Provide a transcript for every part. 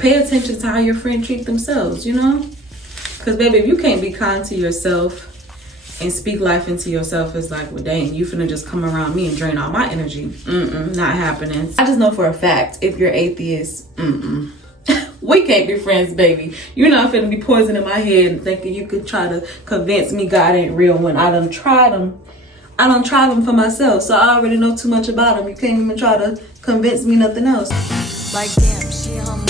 pay attention to how your friend treat themselves, you know? Because, baby, if you can't be kind to yourself and speak life into yourself, it's like, well, dang, you finna just come around me and drain all my energy. Not happening. I just know for a fact, if you're atheist, we can't be friends, baby. You're not finna be poisoning my head and thinking you could try to convince me God ain't real when I done tried them. I done tried them for myself, so I already know too much about them. You can't even try to convince me nothing else. Like damn, she in her mood.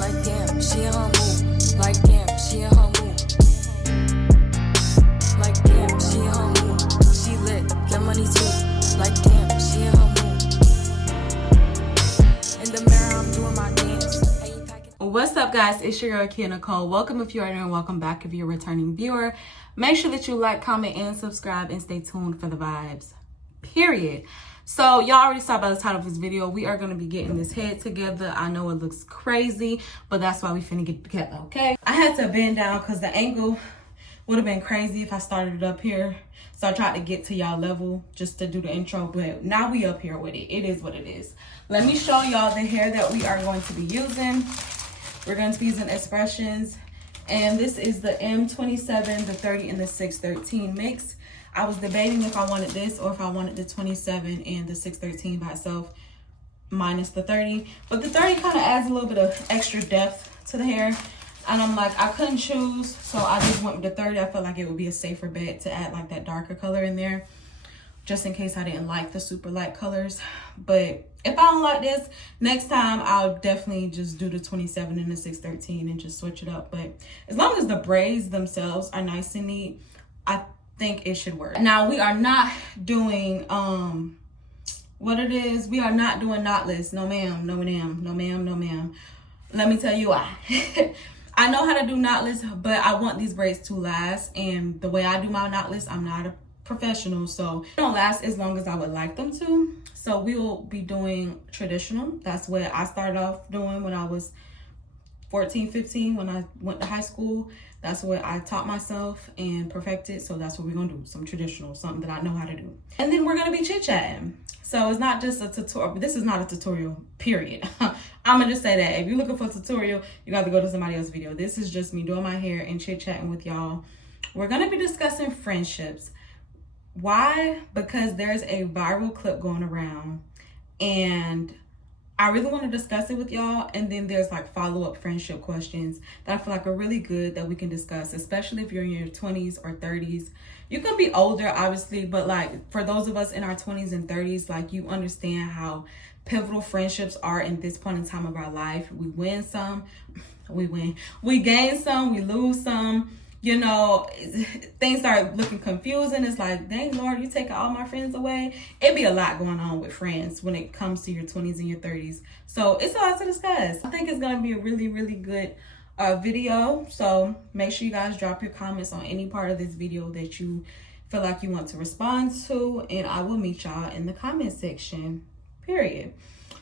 Like damn, she in her mood. Like damn, she in her mood. Like damn, she in her mood. She lit, get money too. Like damn, she in her mood. In the mirror, I'm doing my dance. Hey, what's up, guys? It's your girl Kia Nicole. Welcome if you are new, and welcome back if you're a returning viewer. Make sure that you like, comment, and subscribe, and stay tuned for the vibes. Period. So y'all already saw by the title of this video, we are going to be getting this head together. I know it looks crazy, but that's why we finna get together, okay? I had to bend down because the angle would have been crazy if I started it up here. So I tried to get to y'all level just to do the intro, but now we up here with it. It is what it is. Let me show y'all the hair that we are going to be using. We're going to be using Expressions, and this is the M27, the 30, and the 613 mix. I was debating if I wanted this or if I wanted the 27 and the 613 by itself minus the 30. But the 30 kind of adds a little bit of extra depth to the hair. And I'm like, I couldn't choose, so I just went with the 30. I felt like it would be a safer bet to add like that darker color in there, just in case I didn't like the super light colors. But if I don't like this, next time I'll definitely just do the 27 and the 613 and just switch it up. But as long as the braids themselves are nice and neat, I think it should work. Now we are not doing what it is. We are not doing knotless. No ma'am, no ma'am, no ma'am, no ma'am. Let me tell you why. I know how to do knotless, but I want these braids to last, and the way I do my knotless, I'm not a professional, so they don't last as long as I would like them to. So we will be doing traditional. That's what I started off doing when I was 14, 15, when I went to high school. That's what I taught myself and perfected. So that's what we're gonna do, some traditional, something that I know how to do. And then we're gonna be chit-chatting. So it's not just a tutorial. This is not a tutorial, period. I'm gonna just say that if you're looking for a tutorial, you got to go to somebody else's video. This is just me doing my hair and chit-chatting with y'all. We're gonna be discussing friendships. Why? Because there's a viral clip going around, and I really want to discuss it with y'all. And then there's like follow-up friendship questions that I feel like are really good that we can discuss, especially if you're in your 20s or 30s. You can be older, obviously, but like for those of us in our 20s and 30s, like you understand how pivotal friendships are in this point in time of our life. We win some, we gain some, we lose some. You know, things start looking confusing. It's like, dang, Lord, you taking all my friends away. It'd be a lot going on with friends when it comes to your 20s and your 30s. So it's a lot to discuss. I think it's going to be a really, really good video. So make sure you guys drop your comments on any part of this video that you feel like you want to respond to. And I will meet y'all in the comment section, period.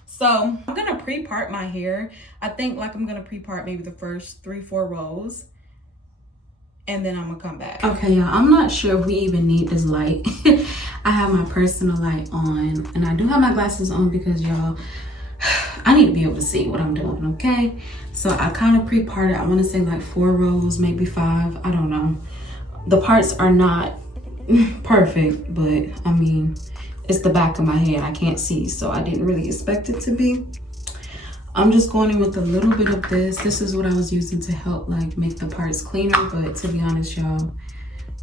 So I'm going to pre-part my hair. I think like I'm going to pre-part maybe the first 3-4 rows. And then I'm gonna come back. Okay, y'all, I'm not sure if we even need this light. I have my personal light on, and I do have my glasses on because, y'all, I need to be able to see what I'm doing, okay? So I kind of pre-parted. I want to say like 4 rows, maybe 5. I don't know. The parts are not perfect, but I mean, it's the back of my head. I can't see, so I didn't really expect it to be. I'm just going in with a little bit of this. This is what I was using to help like make the parts cleaner, but to be honest, y'all,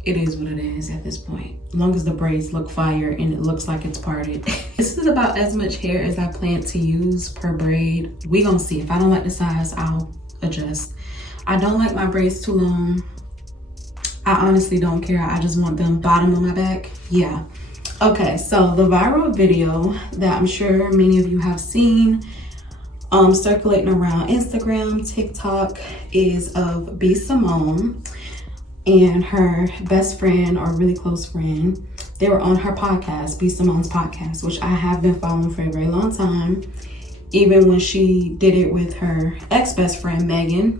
it is what it is at this point. As long as the braids look fire and it looks like it's parted. This is about as much hair as I plan to use per braid. We gonna see. If I don't like the size, I'll adjust. I don't like my braids too long. I honestly don't care. I just want them bottom of my back. Yeah. Okay, so the viral video that I'm sure many of you have seen circulating around Instagram, TikTok is of Simone and her best friend or really close friend. They were on her podcast, Simone's podcast, which I have been following for a very long time. Even when she did it with her ex-best friend, Megan,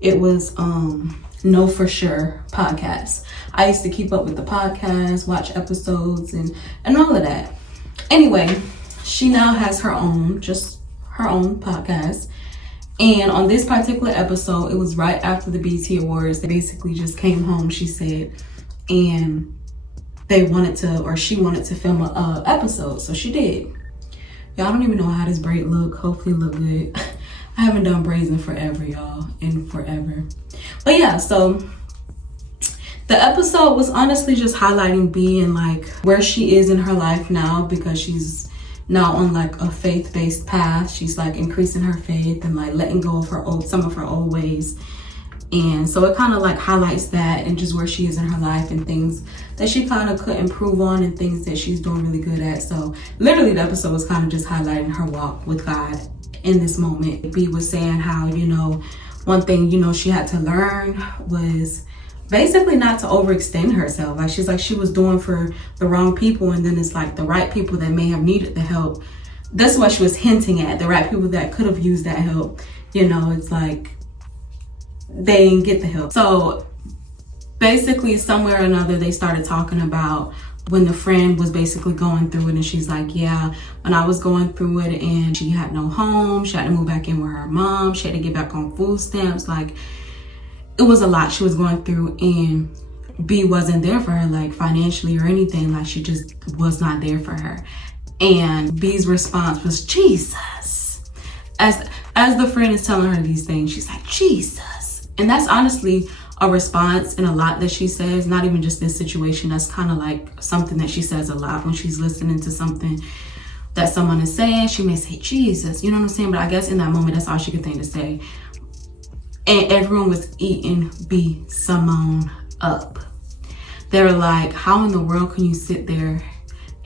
it was Know For Sure podcast. I used to keep up with the podcast, watch episodes and all of that. Anyway, she now has her own, just her own podcast, And on this particular episode, it was right after the BET Awards. They basically just came home, she said, and they wanted to, or she wanted to film a episode, so she did. Y'all don't even know how this braid look. Hopefully it look good. I haven't done braids in forever, y'all, in forever. But yeah, so the episode was honestly just highlighting B and like where she is in her life now, because she's now on like a faith-based path. She's like increasing her faith and like letting go of some of her old ways. And so it kind of like highlights that and just where she is in her life and things that she kind of could improve on and things that she's doing really good at. So literally the episode was kind of just highlighting her walk with God in this moment. B was saying how, you know, one thing, you know, she had to learn was basically not to overextend herself. Like she's like, she was doing for the wrong people, and then it's like the right people that may have needed the help. That's what she was hinting at. The right people that could have used that help. You know, it's like they didn't get the help. So basically somewhere or another they started talking about when the friend was basically going through it, and she's like, yeah, when I was going through it and she had no home, she had to move back in with her mom, she had to get back on food stamps, like it was a lot she was going through, and B wasn't there for her, like financially or anything. Like she just was not there for her. And B's response was Jesus. As the friend is telling her these things, she's like, Jesus. And that's honestly a response in a lot that she says, not even just this situation. That's kind of like something that she says a lot when she's listening to something that someone is saying. She may say Jesus, you know what I'm saying? But I guess in that moment, that's all she could think to say. And everyone was eating B Simone up. They were like, how in the world can you sit there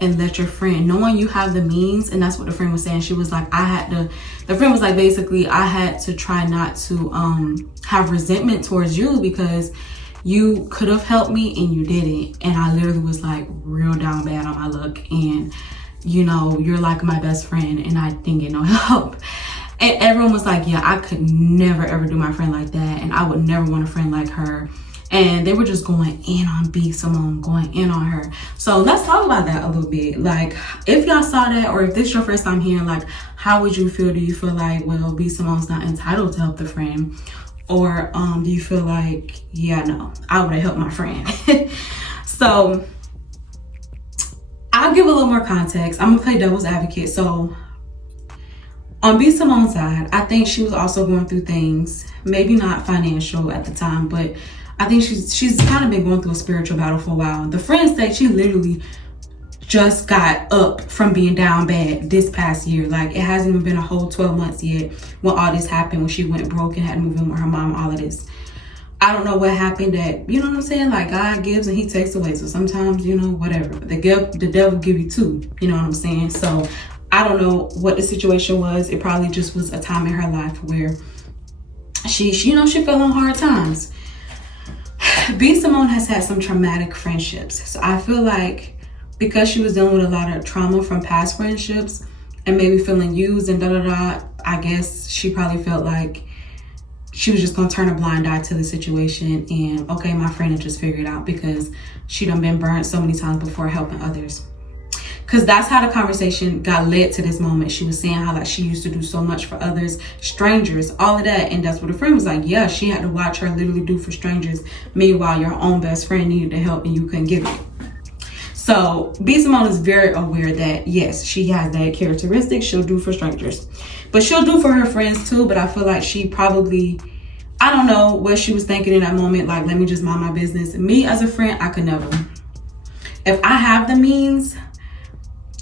and let your friend, knowing you have the means? And that's what the friend was saying. She was like, the friend was like, basically, I had to try not to have resentment towards you because you could have helped me and you didn't. And I literally was like real down bad on my luck. And you know, you're like my best friend and I didn't get no help. And everyone was like, yeah, I could never ever do my friend like that. And I would never want a friend like her. And they were just going in on B Simone, going in on her. So let's talk about that a little bit. Like, if y'all saw that, or if this is your first time hearing, like, how would you feel? Do you feel like, well, B Simone's not entitled to help the friend? Or do you feel like, yeah, no, I would have helped my friend? So I'll give a little more context. I'm gonna play devil's advocate. So on B Simone's side, I think she was also going through things, maybe not financial at the time, but I think she's kind of been going through a spiritual battle for a while. The friend said she literally just got up from being down bad this past year. Like, it hasn't even been a whole 12 months yet when all this happened, when she went broke and had to move in with her mom, all of this. I don't know what happened that, you know what I'm saying? Like, God gives and he takes away. So sometimes, you know, whatever. But the devil give you too, you know what I'm saying? So I don't know what the situation was. It probably just was a time in her life where she fell on hard times. B Simone has had some traumatic friendships. So I feel like because she was dealing with a lot of trauma from past friendships and maybe feeling used and I guess she probably felt like she was just gonna turn a blind eye to the situation and, okay, my friend had just figured it out because she done been burnt so many times before helping others. Because that's how the conversation got led to this moment. She was saying how like she used to do so much for others, strangers, all of that. And that's what the friend was like, yeah, she had to watch her literally do for strangers. Meanwhile, your own best friend needed the help and you couldn't give it. So B Simone is very aware that, yes, she has that characteristic. She'll do for strangers. But she'll do for her friends too. But I feel like she probably, I don't know what she was thinking in that moment. Like, let me just mind my business. Me as a friend, I could never. If I have the means,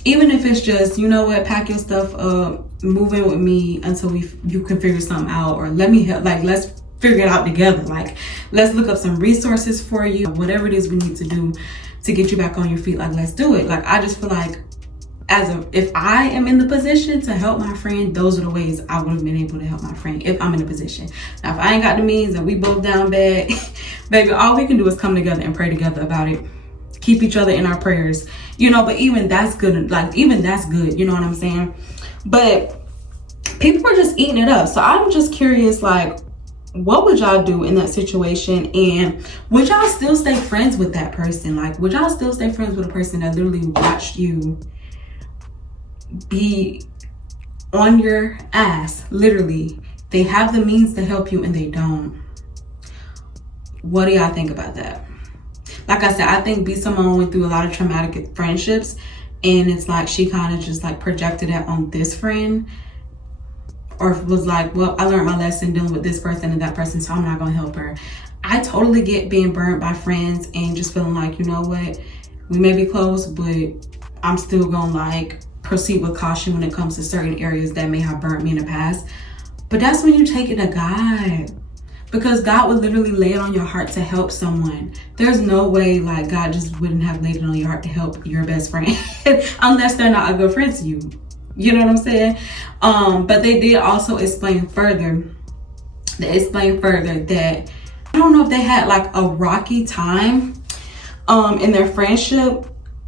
even if it's just, you know what, pack your stuff up, move in with me until you can figure something out, or let me help, like, let's figure it out together. Like, let's look up some resources for you, whatever it is we need to do to get you back on your feet. Like, let's do it. Like, I just feel like if I am in the position to help my friend, those are the ways I would have been able to help my friend if I'm in a position. Now, if I ain't got the means and we both down bad, baby, all we can do is come together and pray together about it. Keep each other in our prayers, you know, but even that's good. Like, even that's good. You know what I'm saying? But people were just eating it up. So I'm just curious, like, what would y'all do in that situation? And would y'all still stay friends with that person? Like, would y'all still stay friends with a person that literally watched you be on your ass, literally, They have the means to help you and they don't. What do y'all think about that? Like I said, I think B. Simone went through a lot of traumatic friendships, and it's like she kind of just like projected it on this friend, or was like, well, I learned my lesson dealing with this person and that person, so I'm not gonna help her. I totally get being burnt by friends and just feeling like, you know what, we may be close, but I'm still gonna like proceed with caution when it comes to certain areas that may have burnt me in the past. But that's when you take it to God, because God would literally lay it on your heart to help someone. There's no way like God just wouldn't have laid it on your heart to help your best friend unless they're not a good friend to you. You know what I'm saying? But they did also explain further. They explained further that I don't know if they had like a rocky time in their friendship,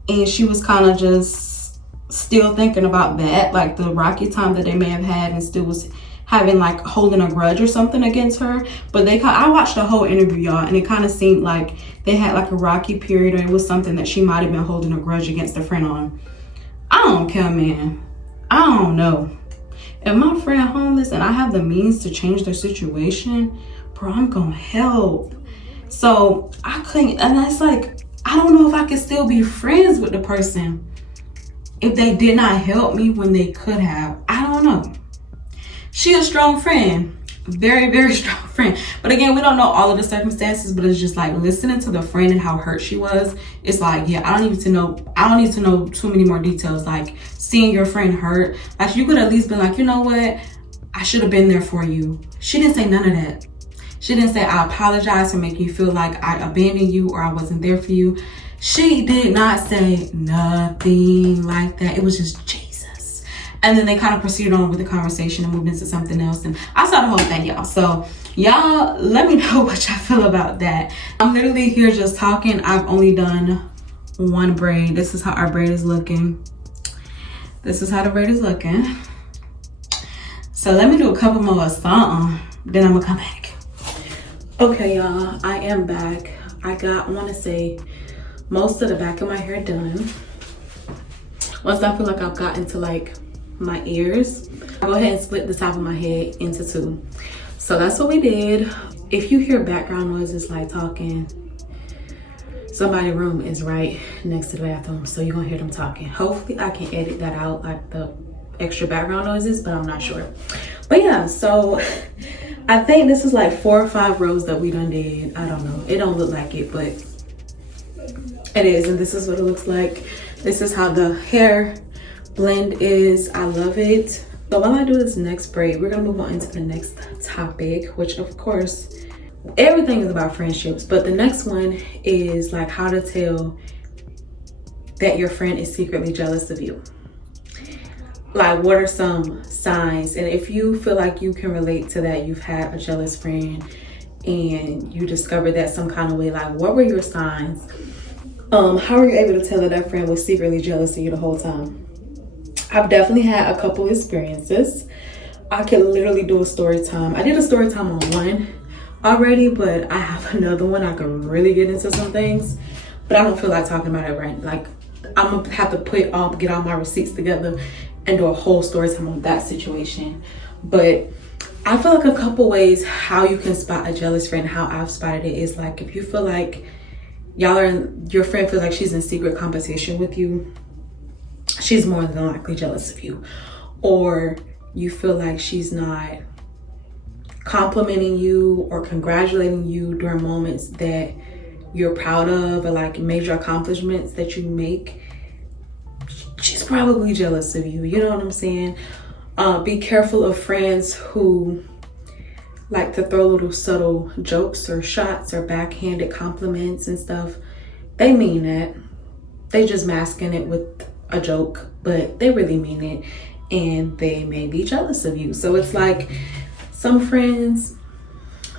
and she was kind of just still thinking about that, like the rocky time that they may have had, and still was having like holding a grudge or something against her. But I watched the whole interview, y'all, and it kind of seemed like they had like a rocky period, or it was something that she might have been holding a grudge against a friend on. I don't care, man. I don't know. If my friend homeless and I have the means to change their situation, bro, I'm gonna help. So I couldn't, and that's like, I don't know if I could still be friends with the person if they did not help me when they could have. I don't know. She a strong friend, very, very strong friend. But again, we don't know all of the circumstances, but it's just like listening to the friend and how hurt she was. It's like, yeah, I don't need to know too many more details. Like seeing your friend hurt, like you could at least be like, you know what? I should have been there for you. She didn't say none of that. She didn't say, I apologize for making you feel like I abandoned you or I wasn't there for you. She did not say nothing like that. It was just Jesus. And then they kind of proceeded on with the conversation and moved into something else. And I saw the whole thing, y'all. So y'all, let me know what y'all feel about that. I'm literally here just talking. I've only done one braid. This is how our braid is looking. This is how the braid is looking. So let me do a couple more of something. Then I'm gonna come back. Okay, y'all, I am back. I want to say most of the back of my hair done. Once I feel like I've gotten to like my ears, I'll go ahead and split the top of my head into two. So that's what we did. If you hear background noises like talking, somebody's room is right next to the bathroom, so you're gonna hear them talking. Hopefully I can edit that out, like the extra background noises, but I'm not sure. But yeah, so I think this is like 4 or 5 rows that we done did. I don't know, it don't look like it, but it is. And this is what it looks like. This is how the hair blend is. I love it. So while I do this next braid, we're gonna move on into the next topic, which of course everything is about friendships, but the next one is like how to tell that your friend is secretly jealous of you. Like, what are some signs? And if you feel like you can relate to that, you've had a jealous friend and you discovered that some kind of way, like what were your signs? How are you able to tell that that friend was secretly jealous of you the whole time? I've definitely had a couple experiences. I could literally do a story time. I did a story time on one already, but I have another one. I could really get into some things, but I don't feel like talking about it right. Like, I'm gonna have to get all my receipts together and do a whole story time on that situation. But I feel like a couple ways how you can spot a jealous friend, how I've spotted it, is like if you feel like your friend feels like she's in secret competition with you, she's more than likely jealous of you. Or you feel like she's not complimenting you or congratulating you during moments that you're proud of, or like major accomplishments that you make, she's probably jealous of you. You know what I'm saying? Be careful of friends who like to throw little subtle jokes or shots or backhanded compliments and stuff. They mean that. They just masking it with a joke, but they really mean it, and they may be jealous of you. So it's like some friends,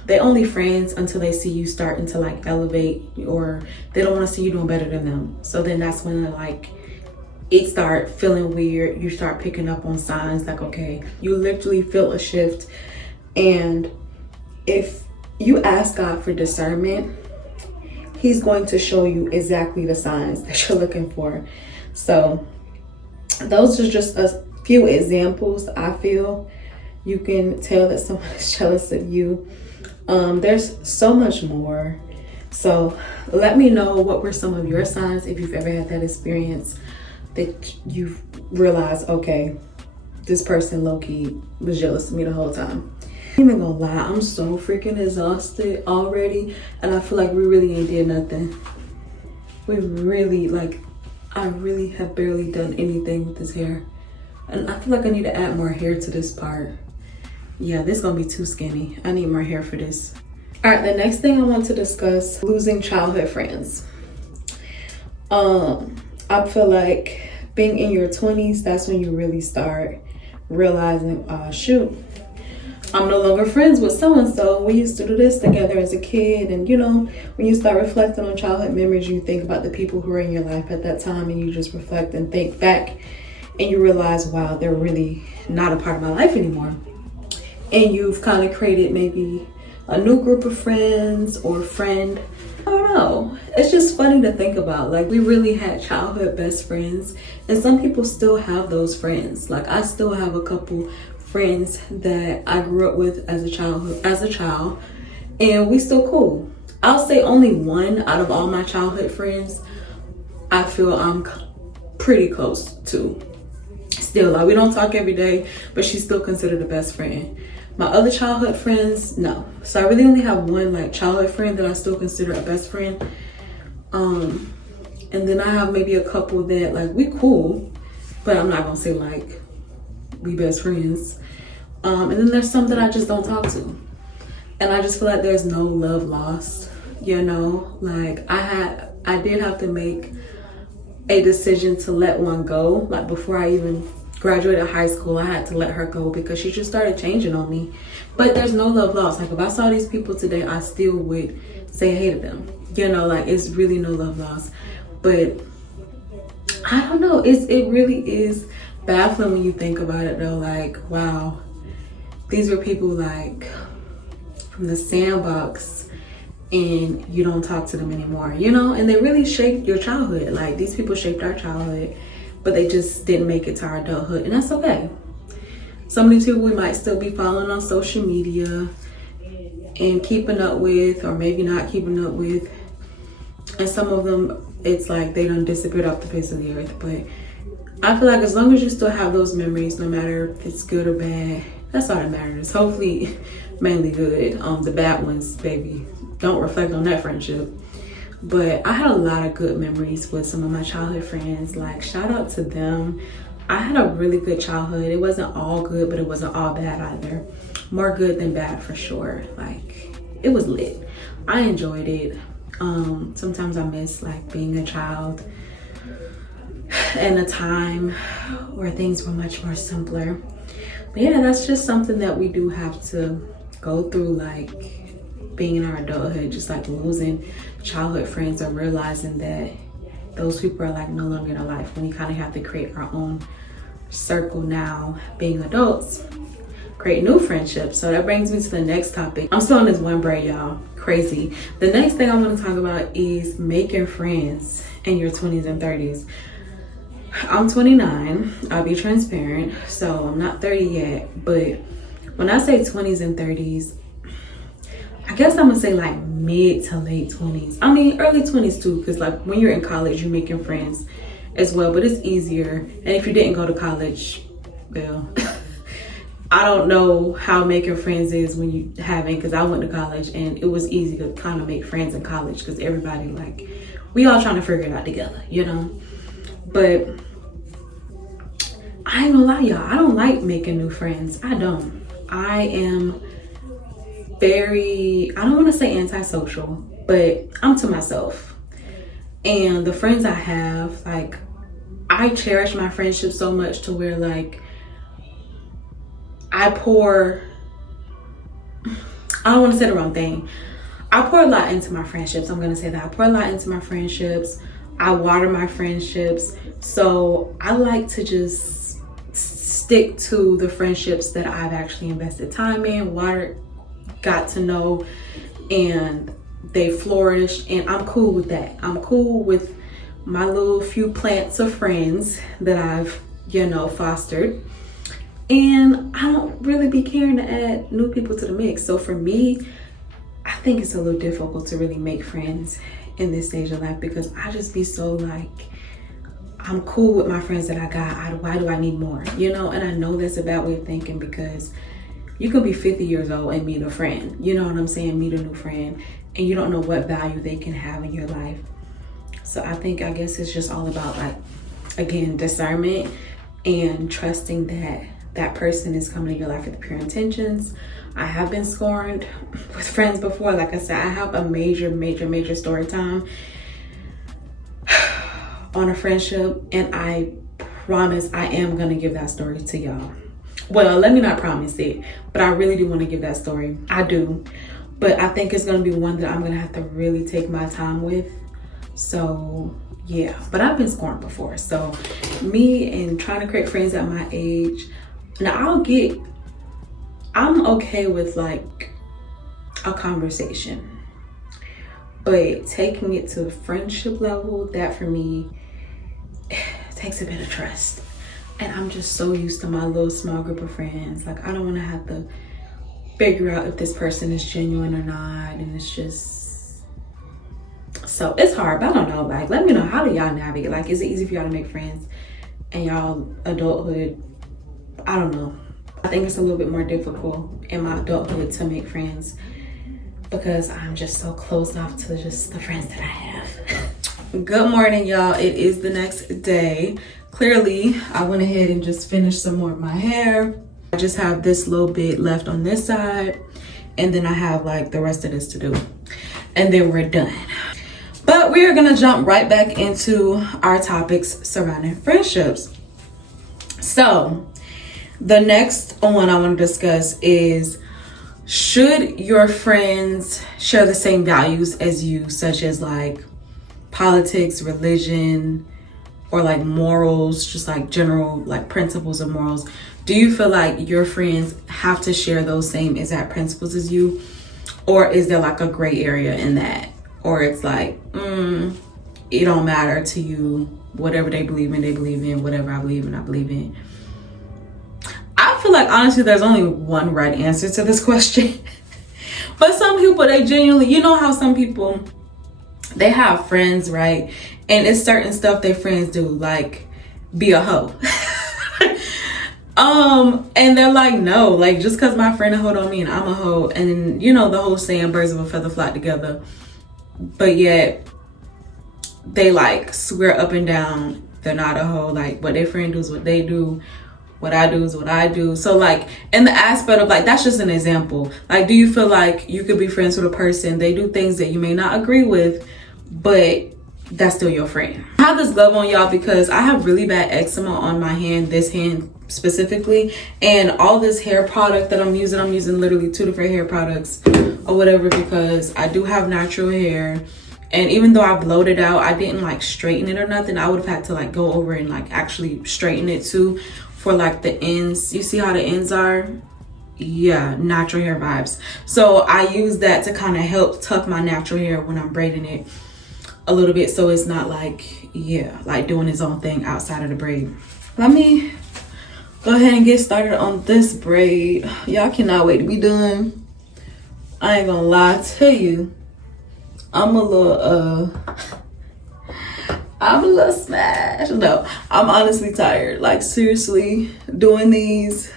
they only friends until they see you starting to like elevate, or they don't want to see you doing better than them. So then that's when they're like, it start feeling weird. You start picking up on signs like, okay, you literally feel a shift. And if you ask God for discernment, he's going to show you exactly the signs that you're looking for. So those are just a few examples, I feel, You can tell that someone is jealous of you. There's so much more. So let me know what were some of your signs if you've ever had that experience that you've realized, okay, this person low-key was jealous of me the whole time. I'm not even gonna lie, I'm so freaking exhausted already, and I feel like we really ain't did nothing. We really, like, I really have barely done anything with this hair. And I feel like I need to add more hair to this part. Yeah, this is gonna be too skinny. I need more hair for this. All right, the next thing I want to discuss, losing childhood friends. I feel like being in your 20s, that's when you really start realizing, shoot, I'm no longer friends with so-and-so. We used to do this together as a kid. And you know, when you start reflecting on childhood memories, you think about the people who were in your life at that time, and you just reflect and think back, and you realize, wow, they're really not a part of my life anymore. And you've kind of created maybe a new group of friends or friend. I don't know. It's just funny to think about. Like, we really had childhood best friends, and some people still have those friends. Like, I still have a couple friends that I grew up with as a child, and we still cool. I'll say only one out of all my childhood friends I feel I'm pretty close to. Still, like, we don't talk every day, but she's still considered a best friend. My other childhood friends, no. So I really only have one like childhood friend that I still consider a best friend. And then I have maybe a couple that like we cool, but I'm not gonna say like we best friends. And then there's some that I just don't talk to. And I just feel like there's no love lost, you know? Like I did have to make a decision to let one go. Like before I even graduated high school, I had to let her go because she just started changing on me. But there's no love lost. Like if I saw these people today, I still would say I hated them. You know, like it's really no love lost. But I don't know, it really is baffling when you think about it though. Like, wow, these were people like from the sandbox and you don't talk to them anymore, you know? And they really shaped your childhood. Like these people shaped our childhood, but they just didn't make it to our adulthood, and that's okay. Some of these people we might still be following on social media and keeping up with, or maybe not keeping up with. And some of them, it's like they done disappeared off the face of the earth. But I feel like as long as you still have those memories, no matter if it's good or bad, that's all that matters. Hopefully, mainly good. The bad ones, baby, don't reflect on that friendship. But I had a lot of good memories with some of my childhood friends. Like, shout out to them. I had a really good childhood. It wasn't all good, but it wasn't all bad either. More good than bad for sure. Like, it was lit. I enjoyed it. Sometimes I miss like being a child and a time where things were much more simpler. But yeah, that's just something that we do have to go through, like being in our adulthood, just like losing childhood friends or realizing that those people are like no longer in our life, when we kind of have to create our own circle now, being adults, create new friendships. So that brings me to the next topic. I'm still on this one braid, y'all. Crazy. The next thing I want to talk about is making friends in your 20s and 30s. I'm 29. I'll be transparent. So I'm not 30 yet. But when I say 20s and 30s, I guess I'm gonna say like mid to late 20s. I mean, early 20s too, because like when you're in college, you're making friends as well, but it's easier. And if you didn't go to college, well, I don't know how making friends is when you haven't, because I went to college and it was easy to kind of make friends in college because everybody, like, we all trying to figure it out together, you know? But I ain't gonna lie, y'all, I don't like making new friends. I don't. I am very, I don't want to say antisocial, but I'm to myself. And the friends I have, like, I cherish my friendship so much to where, like, I don't want to say the wrong thing. I pour a lot into my friendships. I'm going to say that. I pour a lot into my friendships. I water my friendships. So I like to just stick to the friendships that I've actually invested time in, got to know, and they flourished, and I'm cool with that. I'm cool with my little few plants of friends that I've, you know, fostered. And I don't really be caring to add new people to the mix. So for me, I think it's a little difficult to really make friends in this stage of life because I just be so like, I'm cool with my friends that I got. Why do I need more? You know, and I know that's a bad way of thinking because you could be 50 years old and meet a friend. You know what I'm saying? Meet a new friend and you don't know what value they can have in your life. So I guess it's just all about like, again, discernment and trusting that that person is coming to your life with pure intentions. I have been scorned with friends before. Like I said, I have a major story time on a friendship, and I promise I am gonna give that story to y'all. Well, let me not promise it, but I really do want to give that story. I do, but I think it's gonna be one that I'm gonna have to really take my time with. So yeah, but I've been scorned before. So me and trying to create friends at my age, now I'm okay with like a conversation, but taking it to a friendship level, that for me takes a bit of trust. And I'm just so used to my little small group of friends. Like I don't want to have to figure out if this person is genuine or not. And it's just, so it's hard, but I don't know. Like, let me know, how do y'all navigate? Like, is it easy for y'all to make friends in y'all adulthood? I don't know. I think it's a little bit more difficult in my adulthood to make friends because I'm just so closed off to just the friends that I have. Good morning, y'all. It is the next day. Clearly, I went ahead and just finished some more of my hair. I just have this little bit left on this side, and then I have like the rest of this to do, and then we're done. But we are gonna jump right back into our topics surrounding friendships. So the next one I want to discuss is, should your friends share the same values as you, such as like politics, religion, or like morals, just like general like principles of morals? Do you feel like your friends have to share those same exact principles as you? Or is there like a gray area in that? Or it's like, it don't matter to you. Whatever they believe in, whatever I believe in. I feel like honestly there's only one right answer to this question. But some people, they genuinely, you know how some people, they have friends, right? And it's certain stuff their friends do, like be a hoe. And they're like, no, like just because my friend a hoe don't mean I'm a hoe. And you know the whole saying, birds of a feather flock together. But yet they like swear up and down they're not a hoe. Like what their friend do is what they do. What I do is what I do. So like in the aspect of like, that's just an example. Like, do you feel like you could be friends with a person, they do things that you may not agree with, but that's still your friend? I have this glove on, y'all, because I have really bad eczema on my hand, this hand specifically, and all this hair product that I'm using literally 2 different hair products or whatever, because I do have natural hair. And even though I blowed it out, I didn't like straighten it or nothing. I would have had to like go over and like actually straighten it too, for like the ends. You see how the ends are? Yeah, natural hair vibes. So I use that to kind of help tuck my natural hair when I'm braiding it a little bit, so it's not like, yeah, like doing its own thing outside of the braid. Let me go ahead and get started on this braid. Y'all cannot wait to be done. I ain't gonna lie to you, I'm a little smashed. No, I'm honestly tired. Like seriously, doing these,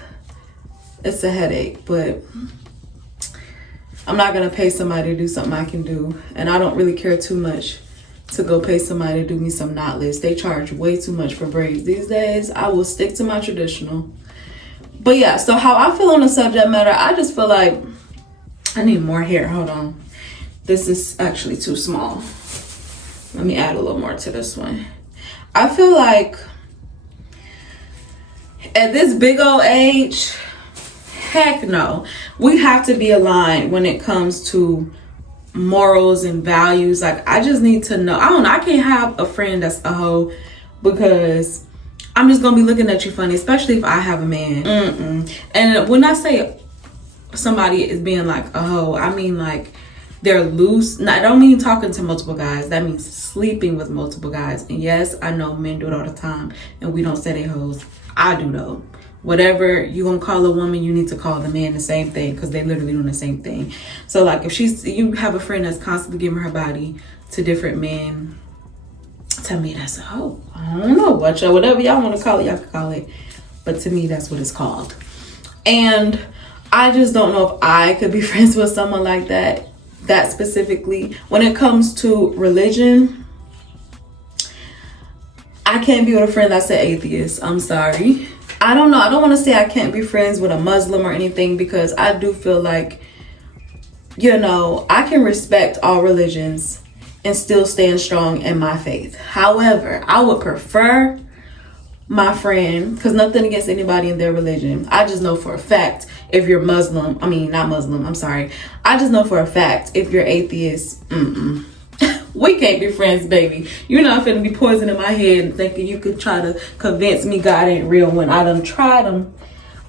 it's a headache, but I'm not gonna pay somebody to do something I can do. And I don't really care too much to go pay somebody to do me some knotless. They charge way too much for braids these days. I will stick to my traditional. But yeah, so how I feel on the subject matter, I just feel like I need more hair. Hold on. This is actually too small. Let me add a little more to this one. I feel like at this big old age, heck no. We have to be aligned when it comes to morals and values. Like, I just need to know. I don't know. I can't have a friend that's a hoe because I'm just going to be looking at you funny, especially if I have a man. And when I say somebody is being like a hoe, I mean like they're loose. Now, I don't mean talking to multiple guys. That means sleeping with multiple guys. And yes, I know men do it all the time, and we don't say they hoes. I do though. whatever you gonna call a woman, you need to call the man the same thing, because they literally doing the same thing. So like if you have a friend that's constantly giving her body to different men, to me that's a hoe. I don't know, whatever y'all want to call it, y'all can call it, but to me that's what it's called. And I just don't know if I could be friends with someone like that specifically. When it comes to religion, I can't be with a friend that's an atheist. I'm sorry. I don't know. I don't want to say I can't be friends with a Muslim or anything, because I do feel like, you know, I can respect all religions and still stand strong in my faith. However, I would prefer my friend, because nothing against anybody in their religion. I just know for a fact if you're Muslim, I just know for a fact if you're atheist, we can't be friends, baby. You're not finna be poisoning my head and thinking you could try to convince me God ain't real when I done tried them.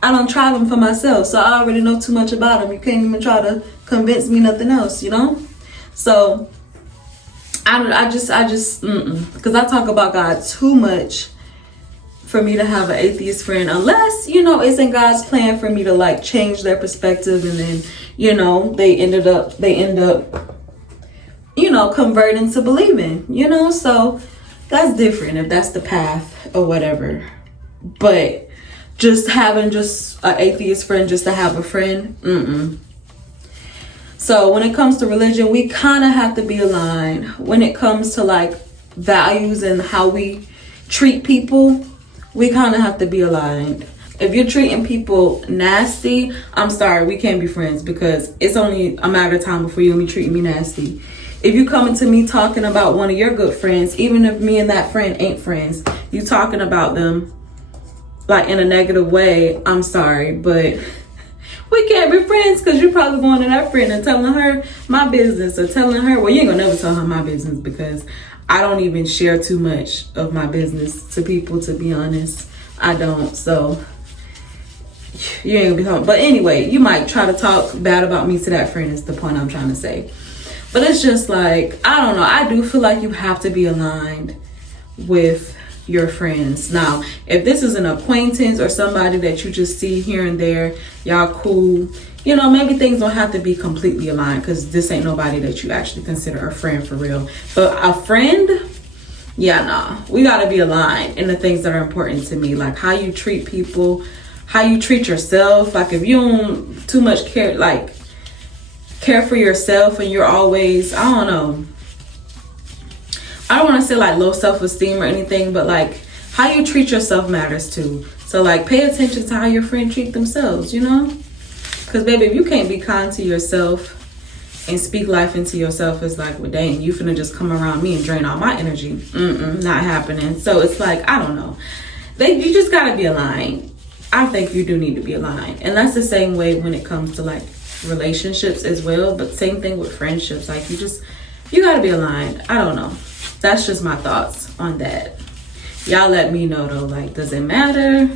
I done tried them for myself, so I already know too much about them. You can't even try to convince me nothing else, you know? So I just because I talk about God too much for me to have an atheist friend, unless, you know, it's in God's plan for me to like change their perspective, and then, you know, they end up, you know, converting to believing, you know. So that's different if that's the path or whatever. But just having just an atheist friend just to have a friend, So when it comes to religion, we kind of have to be aligned. When it comes to like values and how we treat people, we kind of have to be aligned. If you're treating people nasty, I'm sorry, we can't be friends, because it's only a matter of time before you'll be treating me nasty. If you coming to me talking about one of your good friends, even if me and that friend ain't friends, you talking about them like in a negative way, I'm sorry, but we can't be friends, because you're probably going to that friend and telling her my business, or telling her, well, you ain't gonna never tell her my business, because I don't even share too much of my business to people, to be honest. I don't. So you ain't gonna be talking. But anyway, you might try to talk bad about me to that friend, is the point I'm trying to say. But it's just like, I don't know. I do feel like you have to be aligned with your friends. Now, if this is an acquaintance or somebody that you just see here and there, y'all cool, you know, maybe things don't have to be completely aligned, because this ain't nobody that you actually consider a friend for real. But a friend, yeah, nah, we gotta be aligned in the things that are important to me, like how you treat people, how you treat yourself. Like if you don't too much care for yourself, and you're always, I don't know, I don't want to say like low self-esteem or anything, but like how you treat yourself matters too. So like pay attention to how your friends treat themselves, you know? Because baby, if you can't be kind to yourself and speak life into yourself, it's like, well, dang, you finna just come around me and drain all my energy. Not happening. So it's like, I don't know. You just gotta be aligned. I think you do need to be aligned. And that's the same way when it comes to like relationships as well. But same thing with friendships. Like you gotta be aligned. I don't know. That's just my thoughts on that. Y'all let me know though, like, does it matter?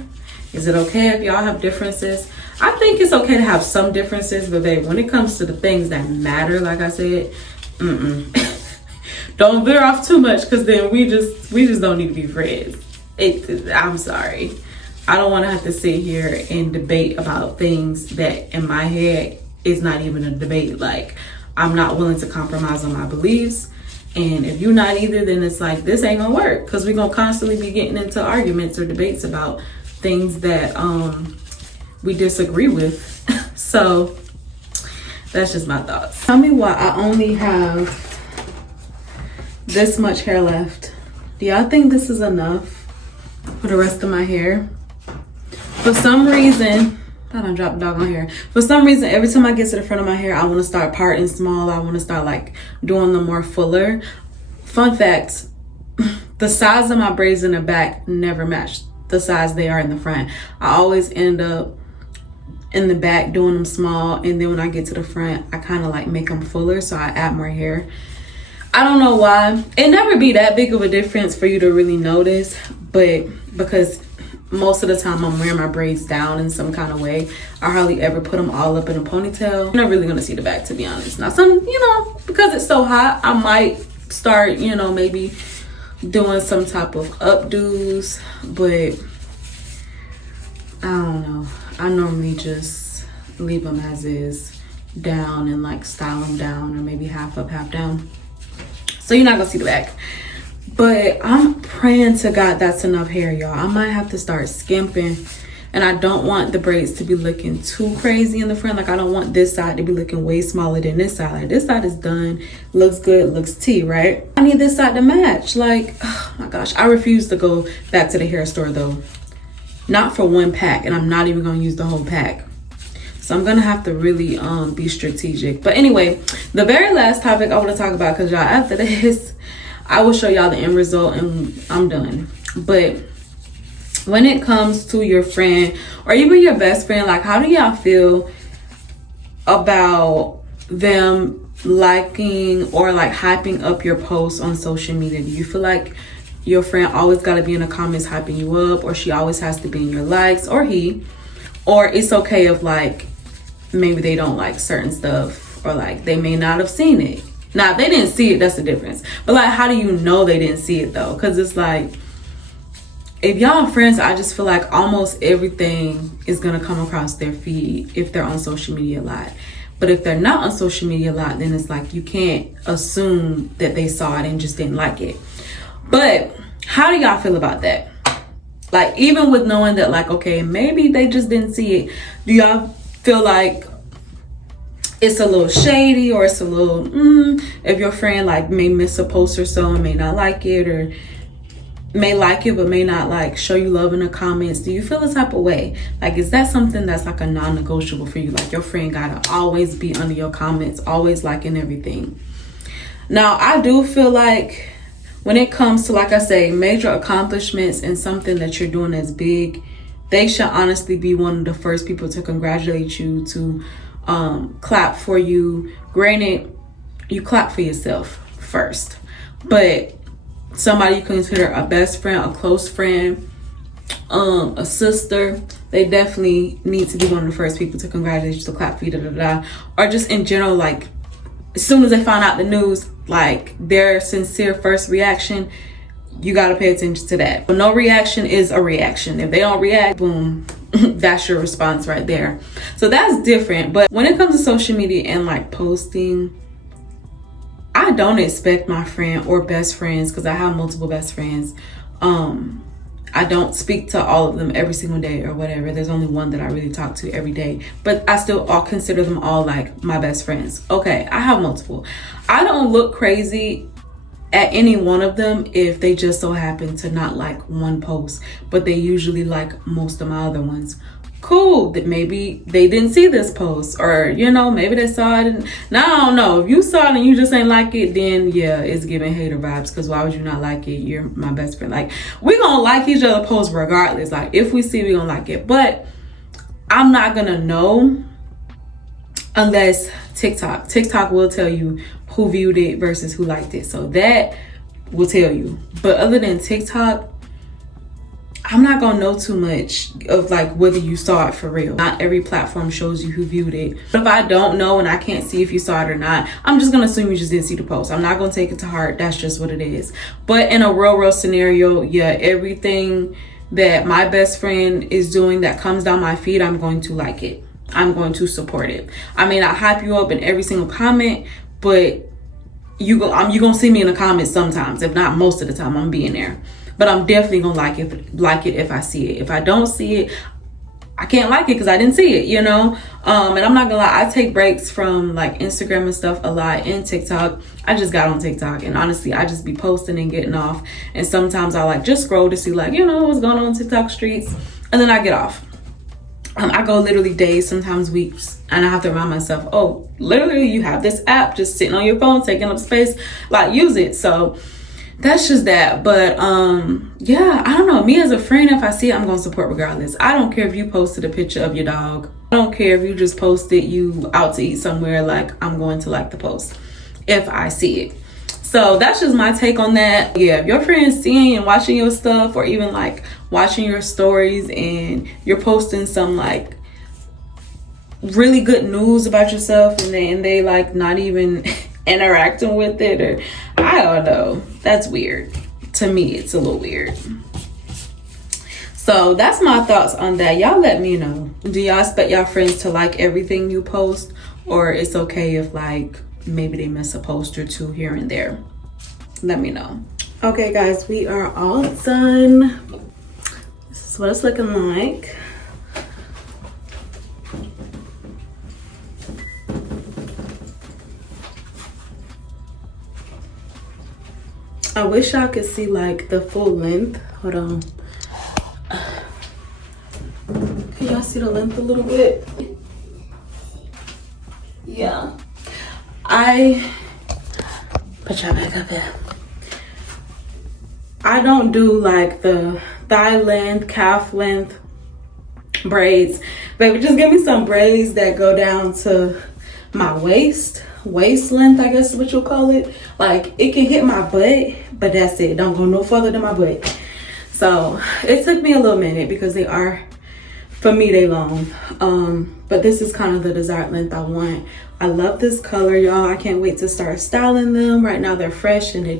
Is it okay if y'all have differences? I think it's okay to have some differences, but babe, when it comes to the things that matter, like I said, don't veer off too much, because then we just don't need to be friends. I'm sorry. I don't want to have to sit here and debate about things that in my head is not even a debate. Like, I'm not willing to compromise on my beliefs. And if you're not either, then it's like, this ain't gonna work, because we're gonna constantly be getting into arguments or debates about things that we disagree with. So that's just my thoughts. Tell me why I only have this much hair left. Do y'all think this is enough for the rest of my hair? For some reason, I done dropped the dog on hair. For some reason, every time I get to the front of my hair, I want to start parting small. I want to start like doing them more fuller. Fun fact, the size of my braids in the back never match the size they are in the front. I always end up in the back doing them small, and then when I get to the front, I kind of like make them fuller, so I add more hair. I don't know why. It never be that big of a difference for you to really notice, but because most of the time I'm wearing my braids down in some kind of way, I hardly ever put them all up in a ponytail. You're not really gonna see the back, to be honest. Now because it's so hot, I might start, maybe doing some type of updos, but I don't know. I normally just leave them as is, down, and like style them down, or maybe half up, half down. So you're not gonna see the back. But I'm praying to God that's enough hair, y'all. I might have to start skimping. And I don't want the braids to be looking too crazy in the front. Like, I don't want this side to be looking way smaller than this side. Like, this side is done, looks good, looks T, right? I need this side to match. Like, oh my gosh. I refuse to go back to the hair store, though. Not for one pack, and I'm not even gonna use the whole pack. So I'm gonna have to really be strategic. But anyway, the very last topic I want to talk about, because y'all, after this, I will show y'all the end result and I'm done. But when it comes to your friend or even your best friend, like, how do y'all feel about them liking or like hyping up your posts on social media? Do you feel like your friend always got to be in the comments hyping you up, or she always has to be in your likes, or he, or it's okay if like maybe they don't like certain stuff, or like they may not have seen it? Now, if they didn't see it, that's the difference. But like, how do you know they didn't see it though? Because it's like, if y'all are friends, I just feel like almost everything is gonna come across their feed if they're on social media a lot. But if they're not on social media a lot, then it's like you can't assume that they saw it and just didn't like it. But how do y'all feel about that? Like, even with knowing that, like, okay, maybe they just didn't see it, do y'all feel like it's a little shady, or it's a little if your friend like may miss a post or so and may not like it, or may like it but may not like show you love in the comments? Do you feel the type of way? Like, is that something that's like a non-negotiable for you? Like, your friend gotta always be under your comments, always liking everything? Now, I do feel like when it comes to, like I say, major accomplishments and something that you're doing that's big, they should honestly be one of the first people to congratulate you, to clap for you. Granted, you clap for yourself first, but somebody you consider a best friend, a close friend, a sister, they definitely need to be one of the first people to congratulate you, to clap for you, or just in general, like, as soon as they find out the news, like, their sincere first reaction, you got to pay attention to that. But no reaction is a reaction. If they don't react, boom, that's your response right there. So that's different. But when it comes to social media and like posting, I don't expect my friend or best friends, because I have multiple best friends, I don't speak to all of them every single day or whatever. There's only one that I really talk to every day, but I still all consider them all like my best friends. Okay, I have multiple. I don't look crazy at any one of them if they just so happen to not like one post, but they usually like most of my other ones. Cool, that maybe they didn't see this post, or you know, maybe they saw it and now I don't know. If you saw it and you just ain't like it, then yeah, it's giving hater vibes, because why would you not like it? You're my best friend. Like, we gonna like each other posts regardless. Like, if we see, we gonna like it. But I'm not gonna know unless TikTok will tell you who viewed it versus who liked it. So that will tell you. But other than TikTok, I'm not gonna know too much of like whether you saw it for real. Not every platform shows you who viewed it. But if I don't know and I can't see if you saw it or not, I'm just gonna assume you just didn't see the post. I'm not gonna take it to heart. That's just what it is. But in a real scenario, yeah, everything that my best friend is doing that comes down my feed, I'm going to like it. I'm going to support it. I may not hype you up in every single comment, but you gonna see me in the comments sometimes. If not most of the time, I'm being there. But I'm definitely gonna like it if I see it. If I don't see it, I can't like it because I didn't see it, you know? And I'm not gonna lie, I take breaks from like Instagram and stuff a lot, and TikTok. I just got on TikTok, and honestly, I just be posting and getting off. And sometimes I like just scroll to see like, you know, what's going on TikTok streets, and then I get off. I go literally days, sometimes weeks, and I have to remind myself, oh, literally you have this app just sitting on your phone, taking up space, like use it. So that's just that. But yeah, I don't know, me as a friend, if I see it, I'm gonna support regardless. I don't care if you posted a picture of your dog. I don't care if you just posted you out to eat somewhere, like I'm going to like the post if I see it. So that's just my take on that. Yeah, if your friend's seeing and watching your stuff, or even like watching your stories and you're posting some like really good news about yourself, and they like not even interacting with it, or I don't know, that's weird. To me, it's a little weird. So that's my thoughts on that. Y'all let me know. Do y'all expect y'all friends to like everything you post, or it's okay if like maybe they miss a post or two here and there? Let me know. Okay guys, we are all done. This is what it's looking like. I wish y'all could see like the full length. Hold on. Can y'all see the length a little bit? Yeah. I put y'all back up there. I don't do like the thigh length, calf length braids. Baby, just give me some braids that go down to my waist length, I guess is what you'll call it. Like it can hit my butt, but that's it. Don't go no further than my butt. So it took me a little minute because they are, for me, they long. But this is kind of the desired length I want. I love this color, y'all. I can't wait to start styling them. Right now they're fresh and they're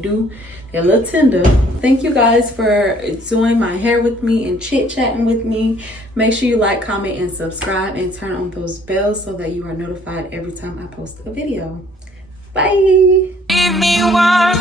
a little tender. Thank you guys for doing my hair with me and chit-chatting with me. Make sure you like, comment, and subscribe, and turn on those bells so that you are notified every time I post a video. Bye. Give me one